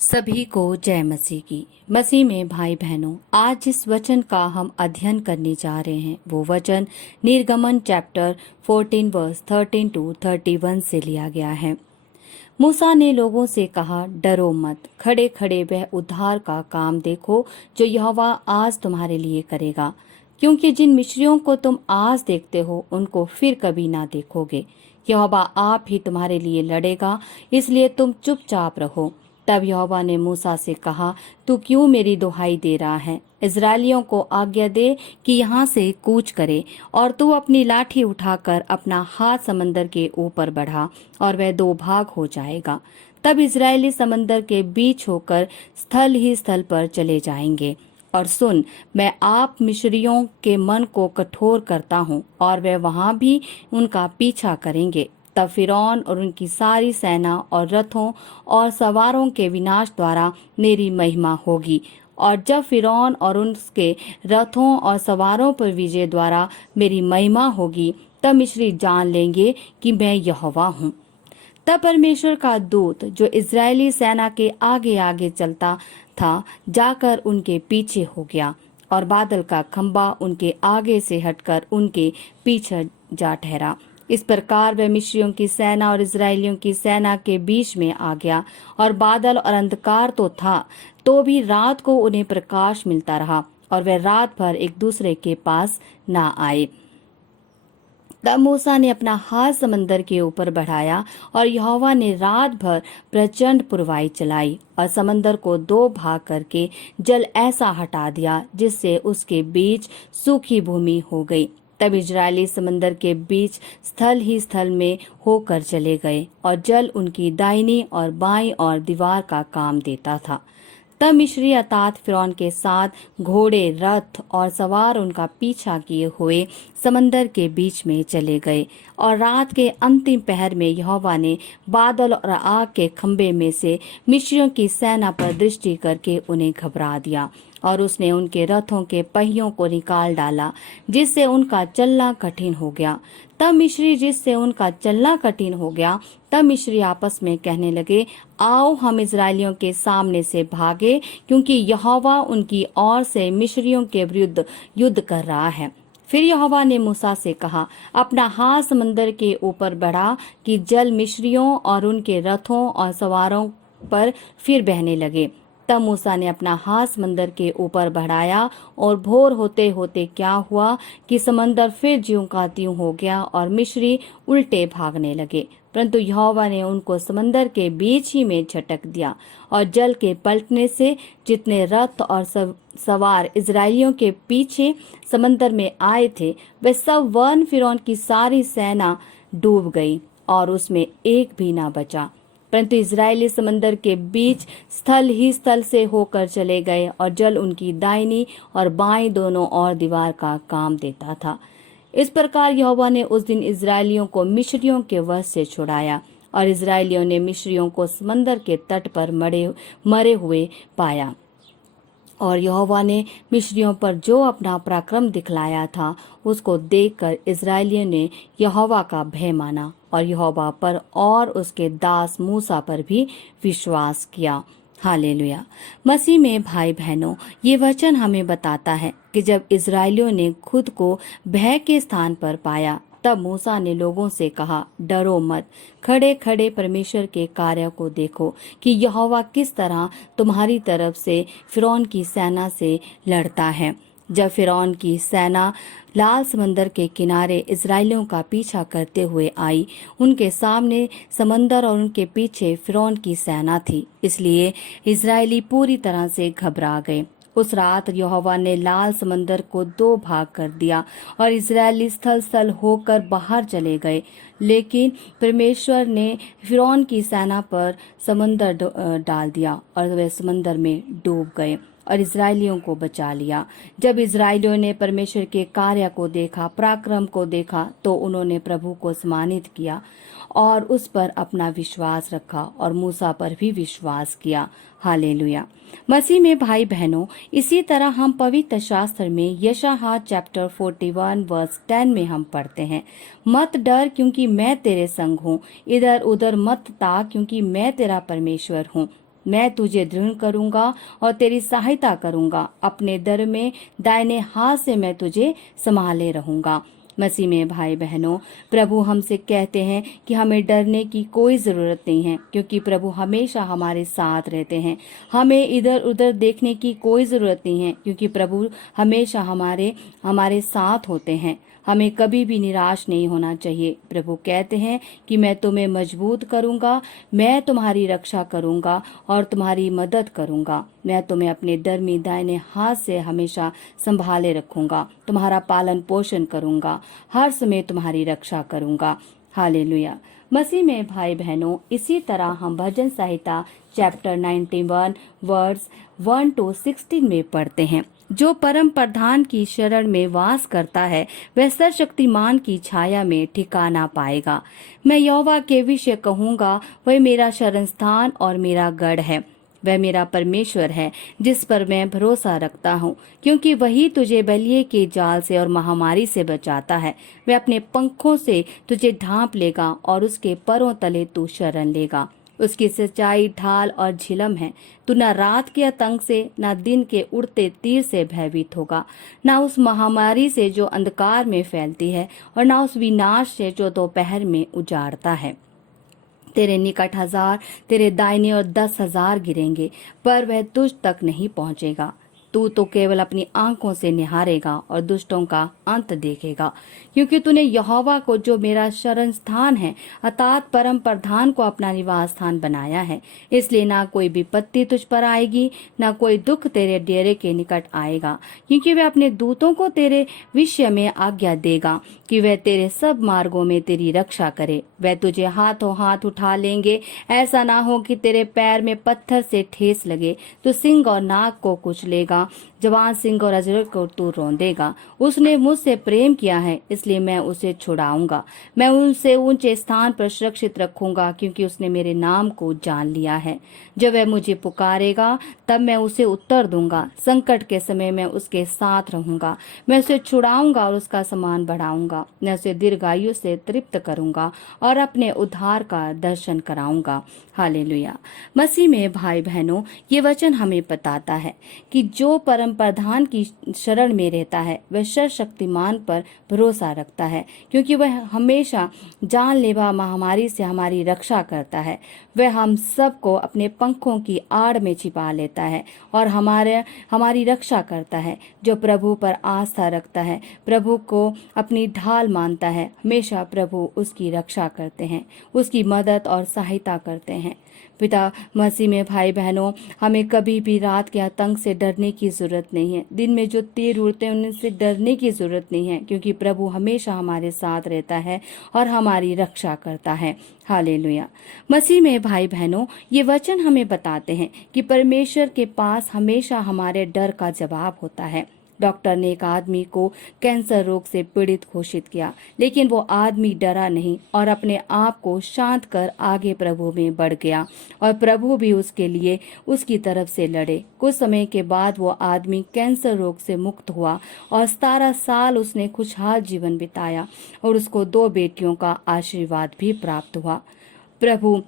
सभी को जय मसीह की। मसीह में भाई बहनों, आज जिस वचन का हम अध्ययन करने जा रहे हैं वो वचन निर्गमन चैप्टर 14 वर्स 13 टू 31 से लिया गया है। मूसा ने लोगों से कहा, डरो मत, खड़े खड़े वह उद्धार का काम देखो जो यहोवा आज तुम्हारे लिए करेगा, क्योंकि जिन मिस्रियों को तुम आज देखते हो उनको फिर कभी ना देखोगे। यहोवा आप ही तुम्हारे लिए लड़ेगा, इसलिए तुम चुपचाप रहो। तब यहोवा ने मूसा से कहा, तू क्यों मेरी दुहाई दे रहा है? इजरायलियों को आज्ञा दे कि यहाँ से कूच करे, और तू अपनी लाठी उठाकर अपना हाथ समंदर के ऊपर बढ़ा और वह दो भाग हो जाएगा। तब इजरायली समंदर के बीच होकर स्थल ही स्थल पर चले जाएंगे। और सुन, मैं आप मिस्रियों के मन को कठोर करता हूँ और वे वहां भी उनका पीछा करेंगे। तब फिरौन और उनकी सारी सेना और रथों और सवारों के विनाश द्वारा मेरी महिमा होगी। और जब फिरौन और उसके रथों और सवारों पर विजय द्वारा मेरी महिमा होगी, तब मिस्री जान लेंगे कि मैं यहोवा हूँ। तब परमेश्वर का दूत जो इजरायली सेना के आगे आगे चलता था जाकर उनके पीछे हो गया, और बादल का खंबा उनके आगे से हटकर उनके पीछे जा ठहरा। इस प्रकार वह मिस्रियों की सेना और इजरायलियों की सेना के बीच में आ गया, और बादल और अंधकार तो था, तो भी रात को उन्हें प्रकाश मिलता रहा, और वे रात भर एक दूसरे के पास ना आए। तब मूसा ने अपना हाथ समंदर के ऊपर बढ़ाया, और यहोवा ने रात भर प्रचंड पुरवाई चलाई और समंदर को दो भाग करके जल ऐसा हटा दिया जिससे उसके बीच सूखी भूमि हो गई। तब इजरायली समंदर के बीच स्थल ही स्थल में होकर चले गए, और जल उनकी दाहिनी और बाईं और दीवार का काम देता था। तब मिस्री अर्थात फिरौन के साथ घोड़े, रथ और सवार उनका पीछा किए हुए समंदर के बीच में चले गए। और रात के अंतिम पहर में यहोवा ने बादल और आग के खंबे में से मिस्रियों की सेना पर दृष्टि करके उन्हें घबरा दिया, और उसने उनके रथों के पहियों को निकाल डाला, जिससे उनका चलना कठिन हो गया। तब मिस्री आपस में कहने लगे, आओ हम इजरायलियों के सामने से भागे, क्योंकि यहोवा उनकी ओर से मिस्रियों के विरुद्ध युद्ध कर रहा है। फिर यहोवा ने मूसा से कहा, अपना हाथ समंदर के ऊपर बढ़ा कि जल मिस्रियों और उनके रथों और सवारों पर फिर बहने लगे। तब मूसा ने अपना हाथ समंदर के ऊपर बढ़ाया, और भोर होते होते क्या हुआ कि समंदर फिर ज्यों का त्यों हो गया, और मिस्री उल्टे भागने लगे। परंतु यहोवा ने उनको समंदर के बीच ही में झटक दिया, और जल के पलटने से जितने रथ और सवार इजरायलियों के पीछे समंदर में आए थे, वे सब वन फिरौन की सारी सेना डूब गई, और उसमें एक भी ना बचा। परंतु इजरायली समंदर के बीच स्थल ही स्थल से होकर चले गए, और जल उनकी दाहिनी और बाईं दोनों ओर दीवार का काम देता था। इस प्रकार यहोवा ने उस दिन इजरायलियों को मिस्रियों के वश से छुड़ाया, और इजरायलियों ने मिस्रियों को समंदर के तट पर मरे हुए पाया। और यहोवा ने मिस्रियों पर जो अपना पराक्रम दिखलाया था, उसको देखकर इजरायलियों ने यहोवा का भय माना, और यहोवा पर और उसके दास मूसा पर भी विश्वास किया। हालेलुया। मसीह में भाई बहनों, ये वचन हमें बताता है कि जब इजरायलियों ने खुद को भय के स्थान पर पाया, तब मूसा ने लोगों से कहा, डरो मत, खड़े खड़े परमेश्वर के कार्य को देखो कि यहोवा किस तरह तुम्हारी तरफ से फिरौन की सेना से लड़ता है। जब फिरौन की सेना लाल समंदर के किनारे इजरायलियों का पीछा करते हुए आई, उनके सामने समंदर और उनके पीछे फिरौन की सेना थी, इसलिए इजरायली पूरी तरह से घबरा गए। उस रात यहोवा ने लाल समंदर को दो भाग कर दिया, और इजरायली स्थल स्थल होकर बाहर चले गए। लेकिन परमेश्वर ने फिरौन की सेना पर समंदर डाल दिया, और वे समंदर में डूब गए और इजरायलियों को बचा लिया। जब इजरायलियों ने परमेश्वर के कार्य को देखा, पराक्रम को देखा, तो उन्होंने प्रभु को सम्मानित किया और उस पर अपना विश्वास रखा, और मूसा पर भी विश्वास किया। हालेलुया। मसीह में भाई बहनों, इसी तरह हम पवित्र शास्त्र में यशायाह चैप्टर 41 वर्स 10 में हम पढ़ते हैं, मत डर क्योंकि मैं तेरे संग हूँ, इधर उधर मत ताक क्योंकि मैं तेरा परमेश्वर हूँ। मैं तुझे दृढ़ करूंगा और तेरी सहायता करूंगा। अपने दर में दाहिने हाथ से मैं तुझे संभाले रहूंगा। मसीह में भाई बहनों, प्रभु हमसे कहते हैं कि हमें डरने की कोई जरूरत नहीं है, क्योंकि प्रभु हमेशा हमारे साथ रहते हैं। हमें इधर उधर देखने की कोई जरूरत नहीं है, क्योंकि प्रभु हमेशा हमारे साथ होते हैं। हमें कभी भी निराश नहीं होना चाहिए। प्रभु कहते हैं कि मैं तुम्हें मजबूत करूंगा, मैं तुम्हारी रक्षा करूंगा और तुम्हारी मदद करूंगा। मैं तुम्हें अपने दरमी दाहिने हाथ से हमेशा संभाले रखूंगा, तुम्हारा पालन पोषण करूंगा, हर समय तुम्हारी रक्षा करूंगा। हालेलुया। मसीह में भाई बहनों, इसी तरह हम भजन संहिता चैप्टर 91 वर्स 1 to 16 में पढ़ते हैं, जो परम प्रधान की शरण में वास करता है वह सर्वशक्तिमान की छाया में ठिकाना पाएगा। मैं यहोवा के विषय कहूंगा, वह मेरा शरण स्थान और मेरा गढ़ है। वह मेरा परमेश्वर है जिस पर मैं भरोसा रखता हूँ, क्योंकि वही तुझे बलिए के जाल से और महामारी से बचाता है। वह अपने पंखों से तुझे ढांप लेगा और उसके परों तले तू शरण लेगा। उसकी सच्चाई ढाल और झिलम है। तू न रात के आतंक से, न दिन के उड़ते तीर से भयभीत होगा, न उस महामारी से जो अंधकार में फैलती है, और न उस विनाश से जो दोपहर में उजाड़ता है। तेरे निकट 1000, तेरे दाहिने और 10,000 गिरेंगे, पर वह तुझ तक नहीं पहुंचेगा। तू तो केवल अपनी आंखों से निहारेगा और दुष्टों का अंत देखेगा, क्योंकि तूने यहोवा को, जो मेरा शरण स्थान है, अर्थात परम प्रधान को अपना निवास स्थान बनाया है। इसलिए ना कोई विपत्ति तुझ पर आएगी, ना कोई दुख तेरे डेरे के निकट आएगा, क्योंकि वह अपने दूतों को तेरे विषय में आज्ञा देगा कि वह तेरे सब मार्गों में तेरी रक्षा करे। वह तुझे हाथों हाथ उठा लेंगे, ऐसा ना हो कि तेरे पैर में पत्थर से ठेस लगे। तो सिंह और नाग को कुचलेगा, जवान सिंह और अजगर को तू रौंदेगा। उसने मुझसे प्रेम किया है, इसलिए मैं उसे छुड़ाऊंगा। मैं उनसे ऊंचे स्थान पर सुरक्षित रखूंगा, क्योंकि उसने मेरे नाम को जान लिया है। जब वह मुझे पुकारेगा, तब मैं उसे उत्तर दूंगा। संकट के समय मैं उसके साथ रहूंगा। मैं उसे छुड़ाऊंगा और उसका सम्मान बढ़ाऊंगा। मैं उसे दीर्घायु से तृप्त करूंगा और अपने उद्धार का दर्शन कराऊंगा। हालेलुया। मसीह में भाई बहनों, ये वचन हमें बताता है कि जो परम प्रधान की शरण में रहता है वह सर्वशक्तिमान पर भरोसा रखता है, क्योंकि वह हमेशा जानलेवा महामारी से हमारी रक्षा करता है। वह हम सबको अपने पंखों की आड़ में छिपा लेता है और हमारी रक्षा करता है। जो प्रभु पर आस्था रखता है, प्रभु को अपनी ढाल मानता है, हमेशा प्रभु उसकी रक्षा करते हैं, उसकी मदद और सहायता करते हैं। पिता मसीह में भाई बहनों, हमें कभी भी रात के आतंक से डरने की जरूरत नहीं है। दिन में जो तीर उड़ते हैं उनसे डरने की जरूरत नहीं है, क्योंकि प्रभु हमेशा हमारे साथ रहता है और हमारी रक्षा करता है। हालेलुया। मसीह में भाई बहनों, ये वचन हमें बताते हैं कि परमेश्वर के पास हमेशा हमारे डर का जवाब होता है। डॉक्टर ने एक आदमी को कैंसर रोग से पीड़ित घोषित किया, लेकिन वो आदमी डरा नहीं और अपने आप को शांत कर आगे प्रभु में बढ़ गया, और प्रभु भी उसके लिए उसकी तरफ से लड़े। कुछ समय के बाद वो आदमी कैंसर रोग से मुक्त हुआ और 17 साल उसने खुशहाल जीवन बिताया और उसको 2 बेटियों का आशीर्वाद भी प्राप्त हुआ। प्रभु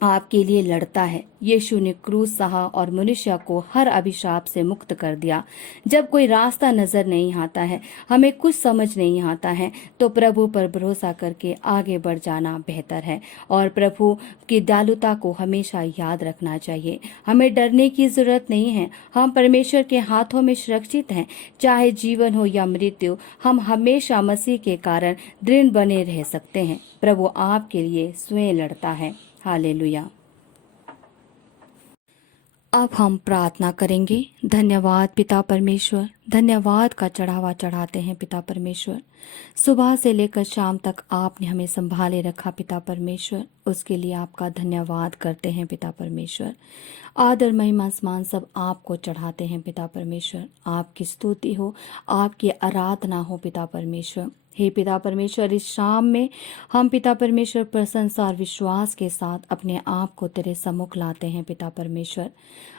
आपके लिए लड़ता है। यीशु ने क्रूस सहा और मनुष्य को हर अभिशाप से मुक्त कर दिया। जब कोई रास्ता नजर नहीं आता है, हमें कुछ समझ नहीं आता है, तो प्रभु पर भरोसा करके आगे बढ़ जाना बेहतर है और प्रभु की दयालुता को हमेशा याद रखना चाहिए। हमें डरने की जरूरत नहीं है। हम परमेश्वर के हाथों में सुरक्षित हैं। चाहे जीवन हो या मृत्यु, हम हमेशा मसीह के कारण दृढ़ बने रह सकते हैं। प्रभु आपके लिए स्वयं लड़ता है। हालेलुया। अब हम प्रार्थना करेंगे। धन्यवाद पिता परमेश्वर, धन्यवाद का चढ़ावा चढ़ाते हैं पिता परमेश्वर। सुबह से लेकर शाम तक आपने हमें संभाले रखा पिता परमेश्वर, उसके लिए आपका धन्यवाद करते हैं पिता परमेश्वर। आदर महिमा सम्मान सब आपको चढ़ाते हैं पिता परमेश्वर। आपकी स्तुति हो, आपकी आराधना हो पिता परमेश्वर। हे पिता परमेश्वर, इस शाम में हम पिता परमेश्वर प्रशंसा और विश्वास के साथ अपने आप को तेरे सम्मुख लाते हैं पिता परमेश्वर।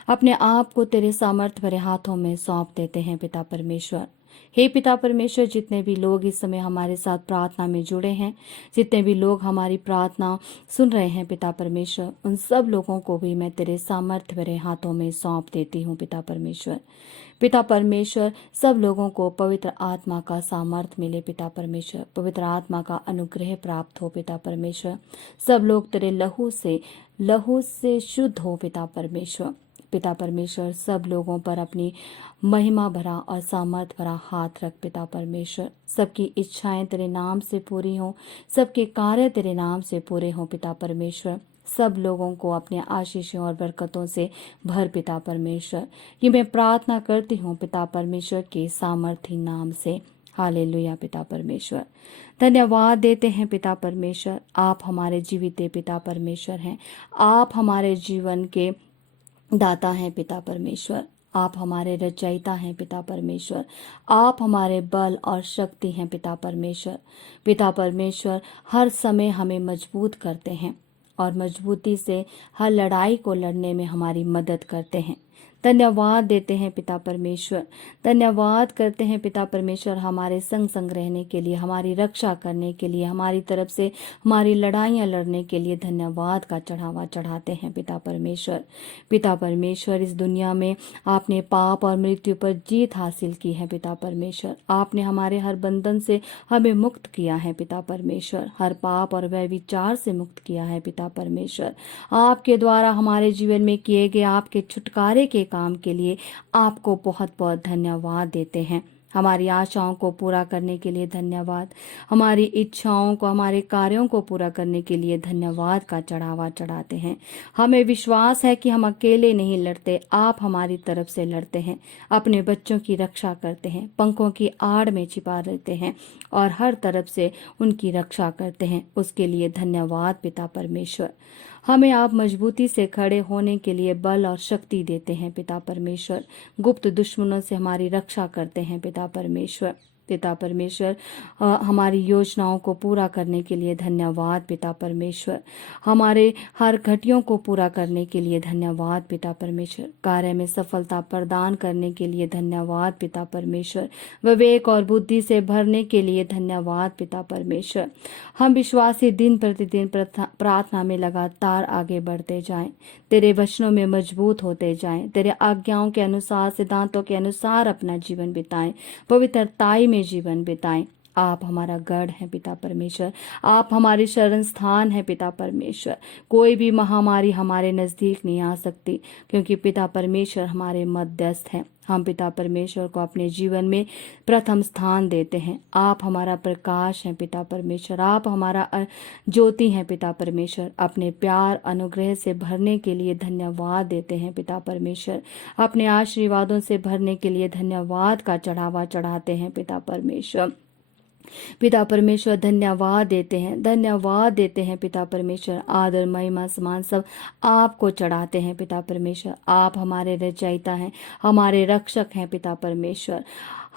अपने आप को तेरे सामर्थ भरे हाथों में सौंप देते हैं पिता परमेश्वर। हे पिता परमेश्वर, जितने भी लोग इस समय हमारे साथ प्रार्थना में जुड़े हैं, जितने भी लोग हमारी प्रार्थना सुन रहे हैं पिता परमेश्वर, उन सब लोगों को भी मैं तेरे सामर्थ्य भरे हाथों में सौंप देती हूँ पिता परमेश्वर। पिता परमेश्वर, सब लोगों को पवित्र आत्मा का सामर्थ्य मिले पिता परमेश्वर, पवित्र आत्मा का अनुग्रह प्राप्त हो पिता परमेश्वर। सब लोग तेरे लहू से शुद्ध हो पिता परमेश्वर। पिता परमेश्वर, सब लोगों पर अपनी महिमा भरा और सामर्थ भरा हाथ रख पिता परमेश्वर। सबकी इच्छाएं तेरे नाम से पूरी हों, सबके कार्य तेरे नाम से पूरे हों पिता परमेश्वर। सब लोगों को अपने आशीषों और बरकतों से भर पिता परमेश्वर। ये मैं प्रार्थना करती हूँ पिता परमेश्वर के सामर्थी नाम से। हालेलुया पिता परमेश्वर। धन्यवाद देते हैं पिता परमेश्वर, आप हमारे जीवित पिता परमेश्वर हैं। आप हमारे जीवन के दाता हैं पिता परमेश्वर। आप हमारे रचयिता हैं पिता परमेश्वर। आप हमारे बल और शक्ति हैं पिता परमेश्वर। पिता परमेश्वर, हर समय हमें मजबूत करते हैं और मजबूती से हर लड़ाई को लड़ने में हमारी मदद करते हैं। धन्यवाद देते हैं पिता परमेश्वर। धन्यवाद करते हैं पिता परमेश्वर, हमारे संग संग रहने के लिए, हमारी रक्षा करने के लिए, हमारी तरफ से हमारी लड़ाइयाँ लड़ने के लिए धन्यवाद का चढ़ावा चढ़ाते हैं पिता परमेश्वर। पिता परमेश्वर, इस दुनिया में आपने पाप और मृत्यु पर जीत हासिल की है पिता परमेश्वर। आपने हमारे हर बंधन से हमें मुक्त किया है पिता परमेश्वर। हर पाप और व्यभिचार से मुक्त किया है पिता परमेश्वर। आपके द्वारा हमारे जीवन में किए गए आपके छुटकारे के काम के लिए आपको बहुत बहुत धन्यवाद देते हैं। हमारी आशाओं को पूरा करने के लिए धन्यवाद, हमारी इच्छाओं को, हमारे कार्यों को पूरा करने के लिए धन्यवाद का चढ़ावा चढ़ाते हैं। हमें विश्वास है कि हम अकेले नहीं लड़ते, आप हमारी तरफ से लड़ते हैं, अपने बच्चों की रक्षा करते हैं, पंखों की आड़ में छिपा रहते हैं और हर तरफ से उनकी रक्षा करते हैं। उसके लिए धन्यवाद पिता परमेश्वर। हमें आप मजबूती से खड़े होने के लिए बल और शक्ति देते हैं पिता परमेश्वर। गुप्त दुश्मनों से हमारी रक्षा करते हैं पिता परमेश्वर। पिता परमेश्वर, हमारी योजनाओं को पूरा करने के लिए धन्यवाद पिता परमेश्वर। हमारे हर घटियों को पूरा करने के लिए धन्यवाद पिता परमेश्वर। कार्य में सफलता प्रदान करने के लिए धन्यवाद पिता परमेश्वर। विवेक और बुद्धि से भरने के लिए धन्यवाद पिता परमेश्वर। हम विश्वासी दिन प्रतिदिन प्रार्थना में लगातार आगे बढ़ते जाएं, तेरे वचनों में मजबूत होते जाएं, तेरे आज्ञाओं के अनुसार, सिद्धांतों के अनुसार अपना जीवन बिताएं, पवित्रताई में जीवन बिताएं। आप हमारा गढ़ है पिता परमेश्वर, आप हमारे शरण स्थान है पिता परमेश्वर। कोई भी महामारी हमारे नजदीक नहीं आ सकती, क्योंकि पिता परमेश्वर हमारे मध्यस्थ हैं। हम पिता परमेश्वर को अपने जीवन में प्रथम स्थान देते हैं। आप हमारा प्रकाश हैं पिता परमेश्वर, आप हमारा ज्योति हैं पिता परमेश्वर। अपने प्यार अनुग्रह से भरने के लिए धन्यवाद देते हैं पिता परमेश्वर। अपने आशीर्वादों से भरने के लिए धन्यवाद का चढ़ावा चढ़ाते हैं पिता परमेश्वर। पिता परमेश्वर, धन्यवाद देते हैं पिता परमेश्वर। आदर महिमा सम्मान सब आपको चढ़ाते हैं पिता परमेश्वर। आप हमारे रचयिता हैं, हमारे रक्षक हैं पिता परमेश्वर।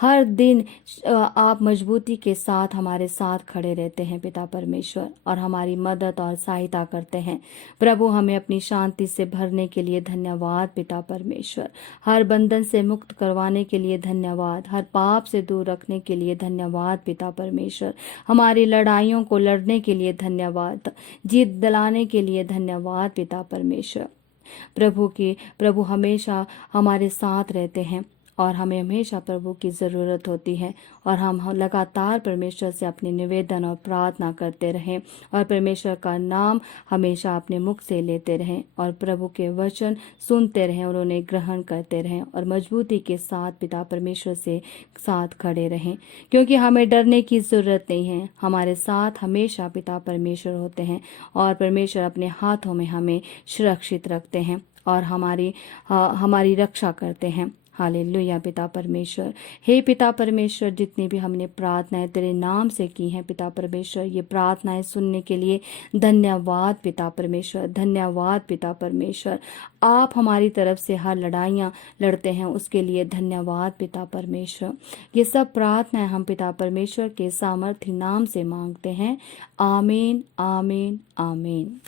हर दिन आप मजबूती के साथ हमारे साथ खड़े रहते हैं पिता परमेश्वर और हमारी मदद और सहायता करते हैं। प्रभु, हमें अपनी शांति से भरने के लिए धन्यवाद पिता परमेश्वर। हर बंधन से मुक्त करवाने के लिए धन्यवाद, हर पाप से दूर रखने के लिए धन्यवाद पिता परमेश्वर। हमारी लड़ाइयों को लड़ने के लिए धन्यवाद, जीत दिलाने के लिए धन्यवाद पिता परमेश्वर। प्रभु हमेशा हमारे साथ रहते हैं और हमें हमेशा प्रभु की ज़रूरत होती है और हम लगातार परमेश्वर से अपने निवेदन और प्रार्थना करते रहें और परमेश्वर का नाम हमेशा अपने मुख से लेते रहें और प्रभु के वचन सुनते रहें और उन्हें ग्रहण करते रहें और मजबूती के साथ पिता परमेश्वर से साथ खड़े रहें, क्योंकि हमें डरने की ज़रूरत नहीं है। हमारे साथ हमेशा पिता परमेश्वर होते हैं और परमेश्वर अपने हाथों में हमें सुरक्षित रखते हैं और हमारी रक्षा करते हैं। हालेलुया पिता परमेश्वर। हे पिता परमेश्वर, जितनी भी हमने प्रार्थनाएं तेरे नाम से की हैं पिता परमेश्वर, ये प्रार्थनाएं सुनने के लिए धन्यवाद पिता परमेश्वर। धन्यवाद पिता परमेश्वर। आप हमारी तरफ से हर लड़ाइयाँ लड़ते हैं, उसके लिए धन्यवाद पिता परमेश्वर। ये सब प्रार्थनाएं हम पिता परमेश्वर के सामर्थ्य नाम से मांगते हैं। आमीन, आमीन, आमीन।